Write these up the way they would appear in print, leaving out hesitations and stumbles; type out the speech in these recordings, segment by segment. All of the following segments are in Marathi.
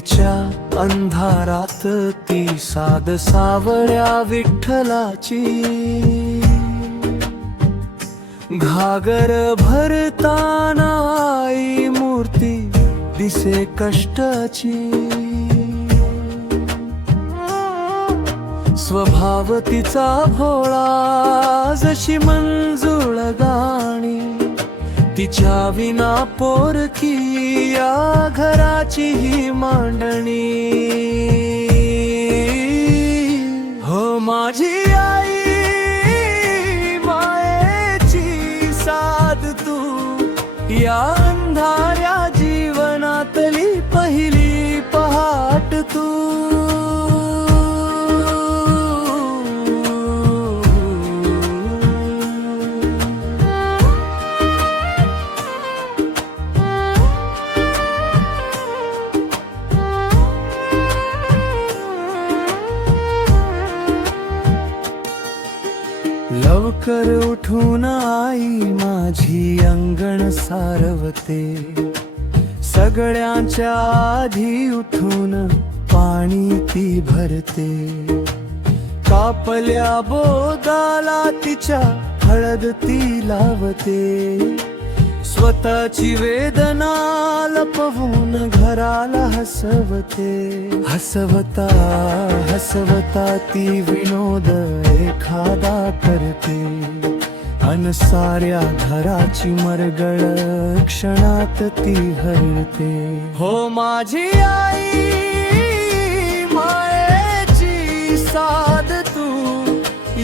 मायेच्या अंधारात ती साध सावळ्या विठ्ठलाची घागर भरताना आई मूर्ती दिसे कष्टाची। स्वभाव तिचा भोळा जशी मंजुळ गाणी, तिच्या विना पोरकी या घराची ही मांडणी। हो माझी आई मायेची साध तू, या अंधाऱ्या जीवनातली पहिली पहाट तू। लवकर उठून आई माझी अंगण सारवते, सगळ्यांच्या आधी उठून पाणी ती भरते। कापल्या बोदाला तिच्या हळद ती लावते, स्वतःची वेदना लपवून घराला हसवते। हसवता हसवता ती विनोद एखादा करते, अन साऱ्या घराची मरगळ क्षणात ती हरते। हो माझी आई मायेची साध तू,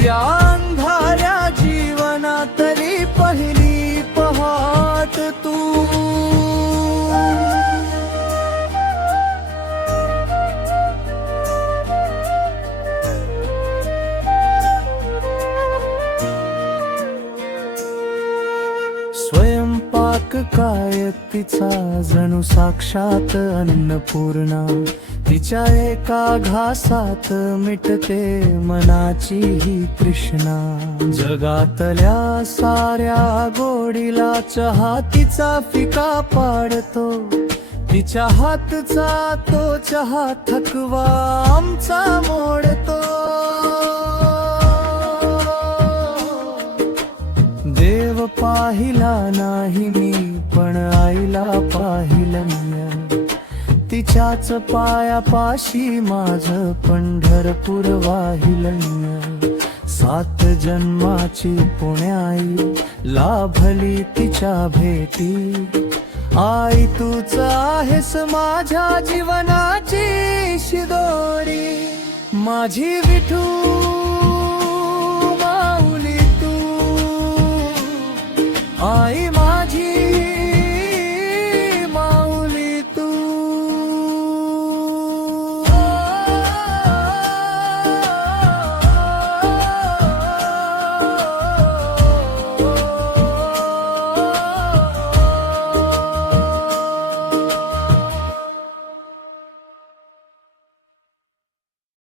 या अंधाऱ्या जीवनातली पहिली पहाट तू। स्वयंपाक काय तिचा जणू साक्षात अन्नपूर्णा, तिच्या एका घासात मिटते मनाची ही तृष्णा। जगातल्या साऱ्या गोडीला चहा तिचा फिका पाडतो, तिच्या हातचा तो चहा थकवा आमचा मोडतो। देव पाहिला नाही मी पण आईला पाहिलं मी, तिच्याच पायापाशी माझं पंढरपूर वाहिलं। 7 जन्माची पुण्याई लाभली तिच्या भेटी, आई तूच आहेस माझ्या जीवनाची शिदोरी। माझी विठू माऊली तू आई